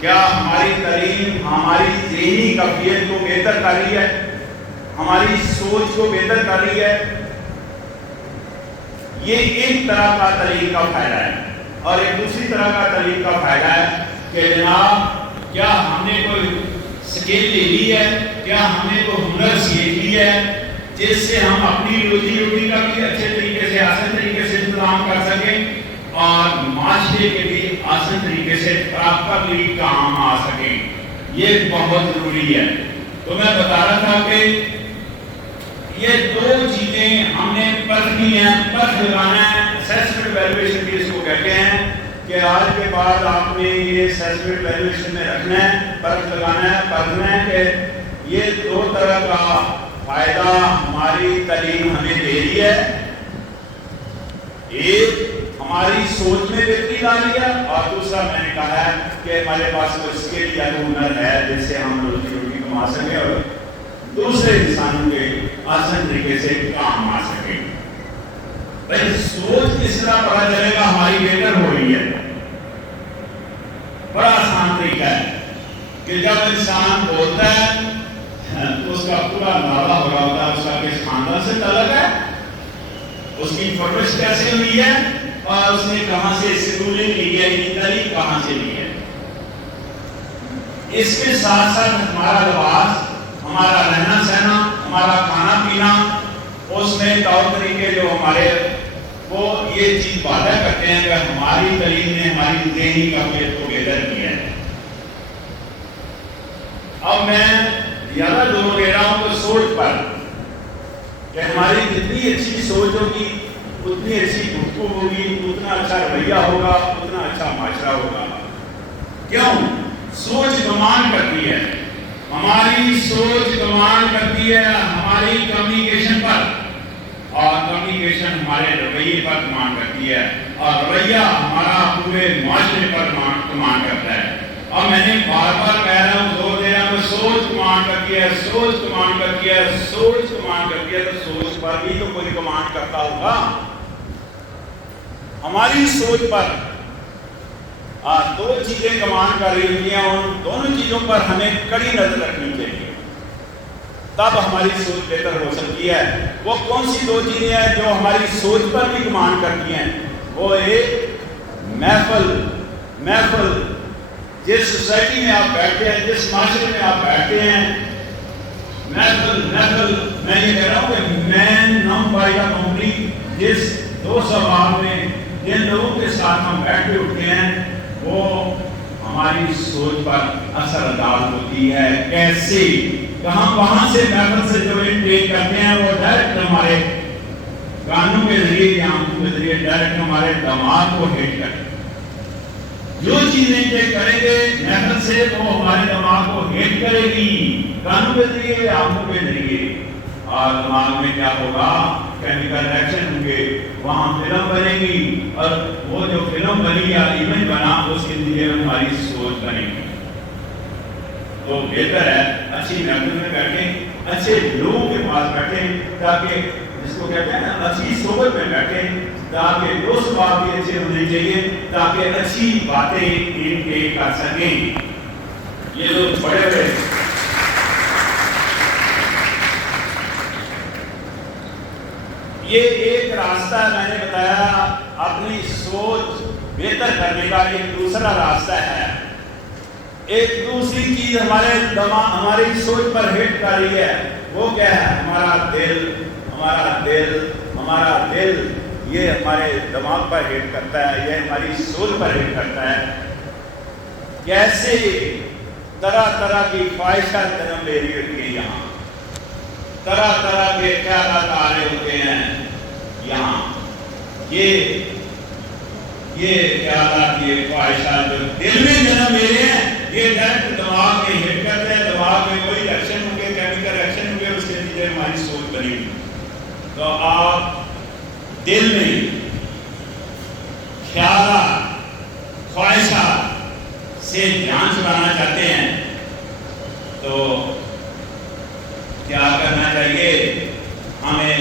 کیا ہماری تعلیم ہماری ذہنی کیفیت کو بہتر کر رہی ہے، ہماری سوچ کو بہتر کر رہی ہے؟ یہ ایک طرح کا تعلیم کا فائدہ ہے۔ اور ایک دوسری طرح کا تعلیم کا فائدہ ہے کہ جناب کیا ہم نے کوئی سکل لے لی ہے، کیا ہم نے کوئی ہنر سیکھ لی ہے جس سے ہم اپنی روزی روٹی کا بھی اچھے طریقے سے آسان طریقے سے انتظام کر سکیں اور معاشرے کے بھی آسان طریقے سے پراپرلی کام آ سکیں۔ یہ بہت ضروری ہے۔ تو میں بتا رہا تھا کہ یہ دو چیزیں ہم نے پرکھنی ہیں، پرکھ لگانا ہے۔ اسیسمنٹ ویلیویشن بھی اس کو کہتے ہیں کہ آج کے بعد آپ نے یہ اسیسمنٹ ویلیویشن میں رکھنا ہے، پرکھ لگانا ہے، پرکھنا ہے کہ یہ دو طرح کا فائدہ ہماری تعلیم ہمیں دے رہی ہے۔ ایک ہماری سوچ میں بہتری لا رہی ہے، اور دوسرا میں نے کہا ہے کہ ہمارے پاس کوئی اسکل یا ہنر ہے جس سے ہم روزی روٹی کما سکیں اور دوسرے انسانوں کے آسان طریقے سے کام آ سکیں۔ بھائی سوچ کس طرح پتا چلے گا ہماری بہتر ہو رہی ہے؟ بڑا آسان طریقہ ہے کہ جب انسان بولتا ہے تو اس کا پورا اندازہ ہو رہا ہوتا ہے اس کا کس خاندان سے تعلق ہے، اس کی پرورش کیسے ہوئی ہے، اور اس نے کہاں سے اسکولنگ لی ہے، تعلیم کہاں سے لی ہے۔ اس کے ساتھ ساتھ ہمارا لباس، ہمارا رہنا سہنا، ہمارا کھانا پینا، اس میں طور طریقے جو ہمارے وہ یہ چیز وعدہ کرتے ہیں کہ ہماری تعلیم نے ہماری ذہنی قابلیت کو بہتر کیا ہے۔ اب میں زیادہ زور دے رہا ہوں کہ سوچ پر، کہ ہماری جتنی اچھی سوچ ہوگی اتنی اچھی گفتگو ہوگی، اتنا اچھا رویہ ہوگا، اتنا اچھا معاشرہ ہوگا۔ کیوں؟ سوچ گمان کرتی ہے، ہماری سوچ گمان کرتی ہے ہماری کمیونیکیشن پر، اور کمیونیکیشن ہمارے رویے پر گمان کرتی ہے، اور رویہ ہمارا پورے معاشرے پر گمان کرتا ہے۔ اور میں نے بار بار کہہ رہا ہوں، زور دے رہا ہوں کہ سوچ گمان کرتی ہے، سوچ گمان کرتی ہے، سوچ گمان کرتی ہے، تو سوچ پر بھی تو کوئی گمان کرتا ہوگا۔ ہماری سوچ پر دو چیزیں گمان کر رہی ہوتی ہیں، ان دونوں چیزوں پر ہمیں کڑی نظر رکھنی چاہیے، تب ہماری سوچ بہتر ہو سکتی ہے۔ وہ کون سی دو چیزیں ہیں جو ہماری سوچ پر بھی گمان کرتی ہیں؟ وہ ایک محفل، جس سوسائٹی میں آپ بیٹھتے ہیں، جس معاشرے میں آپ بیٹھتے ہیں، محفل میں یہ کہہ رہا ہوں کہ مین نم بائی دا کمپنی، جس دو سوال میں جن لوگوں کے ساتھ ہم بیٹھتے اٹھتے ہیں وہ ہماری سوچ پر اثر انداز ہوتی ہے۔ کیسے؟ وہاں سے محفل سے جو انٹیک کرتے ہیں وہ ڈائریکٹ ہمارے کانوں کے ذریعے یا آنکھوں کے ذریعے ڈائریکٹ ہمارے دماغ کو ہٹ کرتے ہیں۔ جو چیز انٹیک کریں گے محفل سے وہ ہمارے دماغ کو ہٹ کرے گی، کانوں کے ذریعے یا آنکھوں کے ذریعے، اور دماغ میں کیا ہوگا؟ کیمیکل ریئیکشن ہوں گے، وہاں فلم بنے گی، اور وہ جو فلم بنی یا ایونٹ بنا اس کے لیے ہماری سوچ بنے گی۔ تو بہتر ہے اچھی محفل میں بیٹھیں، اچھے لوگوں کے پاس بیٹھیں، تاکہ جس کو کہتے ہیں نا اچھی صحبت میں بیٹھیں، تاکہ دوست بات بھی اچھے ہونے چاہیے، تاکہ اچھی باتیں ان کے کر سکیں۔ یہ لوگ بڑے بڑے یہ ایک راستہ میں نے بتایا اپنی سوچ بہتر کرنے کا، ایک دوسرا راستہ ہے۔ ایک دوسری چیز ہماری سوچ پر ہٹ کر رہی ہے، وہ کیا ہے؟ ہمارا دل یہ ہمارے دماغ پر ہٹ کرتا ہے، یہ ہماری سوچ پر ہٹ کرتا ہے۔ کیسے؟ طرح طرح کی خواہشات جنم لے رہی ہوتی ہیں، یہاں طرح طرح کے خیالات آ رہے ہوتے ہیں، یہاں یہ خیالات، یہ خواہشات جو دل میں جنم لے رہے ہیں یہ ڈائریکٹ دماغ میں ہٹ کرتے ہیں، دماغ میں کوئی ریئیکشن ہوں گے، کیمیکل ریئیکشن ہوں گے، اس کے نتیجے ہماری سوچ بنے گی۔ تو آپ دل میں خیالات، خواہشات سے جان چھڑانا چاہتے ہیں تو کیا کرنا چاہیے؟ ہمیں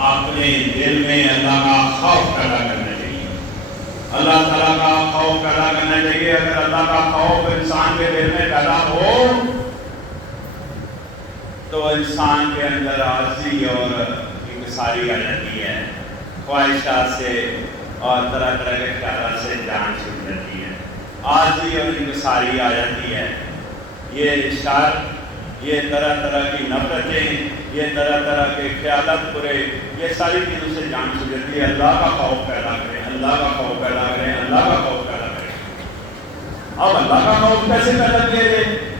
اپنے دل میں اللہ کا خوف پیدا کرنا چاہیے، اللہ تعالیٰ کا خوف پیدا کرنا چاہیے. اگر اللہ کا خوف انسان کے دل میں پیدا ہو تو انسان کے اندر عاجزی اور انکساری آ جاتی ہے, خواہشات سے اور طرح طرح کے خیالات سے جان چھوٹ جاتی ہے, عاجزی اور انکساری آ جاتی ہے. یہ اشار, یہ طرح طرح کی نفرتیں, یہ طرح طرح کے خیالات برے, یہ ساری چیزوں سے جان چھوٹ جاتی ہے. اللہ کا خوف پیدا کریں, اللہ کا خوف پیدا کریں, اللہ کا خوف پیدا کریں. اب اللہ کا خوف کیسے پیدا کیا جائے؟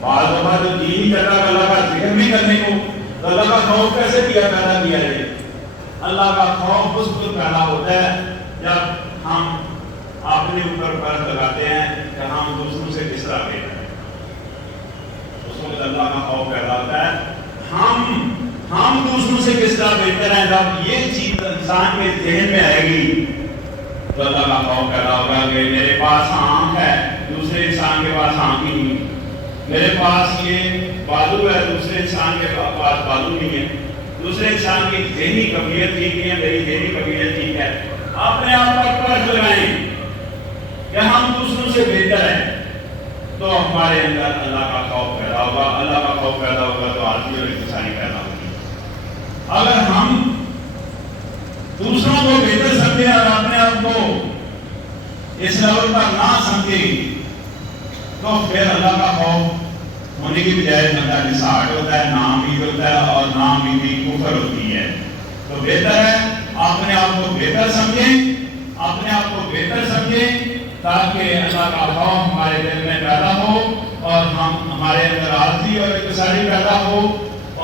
بعض دفعہ جو دین کرنا اللہ کا ذکر بھی کرنے کو, تو اللہ کا خوف کیسے پیدا کیا جائے؟ اللہ کا خوف اس وقت پیدا ہوتا ہے جب ہم اپنے اوپر فرض لگاتے ہیں کہ ہم دوسروں سے کس طرح بہتر ہیں. اس وقت اللہ کا خوف پیدا ہوتا ہے ہم دوسروں سے کس طرح بہتر ہیں. جب یہ چیز انسان کے ذہن میں آئے گی تو اللہ کا خوف پیدا ہوگا کہ میرے پاس آنکھ ہے, دوسرے انسان کے پاس آنکھ ہی نہیں. میرے پاس یہ بازو ہے, دوسرے انسان کے پاس بازو نہیں ہے. دوسرے انسان کی ذہنی قابلیت ٹھیک نہیں ہے, میری ذہنی قابلیت ٹھیک ہے. اپنے آپ پر فرض لگائیں کہ ہم دوسروں سے بہتر ہیں, تو ہمارے اندر اللہ کا خوف پیدا ہوگا. اللہ کا خوف پیدا ہوگا تو عاجزی اور انکساری پیدا ہوگی. اگر ہم دوسروں کو بہتر سمجھیں اور اپنے آپ کو اس لیول پر نہ سمجھیں تو پھر اللہ کا خوف ہونے کی بجائے بندہ نساٹ ہوتا ہے, ناامید ہوتا ہے, اور ناامیدی کفر ہوتی ہے. تو بہتر ہے اپنے آپ کو بہتر سمجھیں, اپنے آپ کو بہتر سمجھیں تاکہ اللہ کا خوف ہمارے دل میں پیدا ہو اور ہمارے اندر عاجزی اور انکساری پیدا ہو.